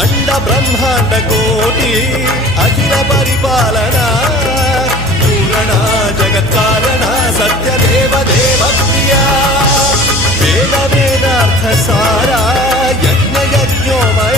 अंड ब्रह्मांड कोटि अखिल परिपालना पूरणा जगत्कारणा सत्यदेव देव प्रिया वेद वेदार्थ सारा यज्ञ यज्ञोमय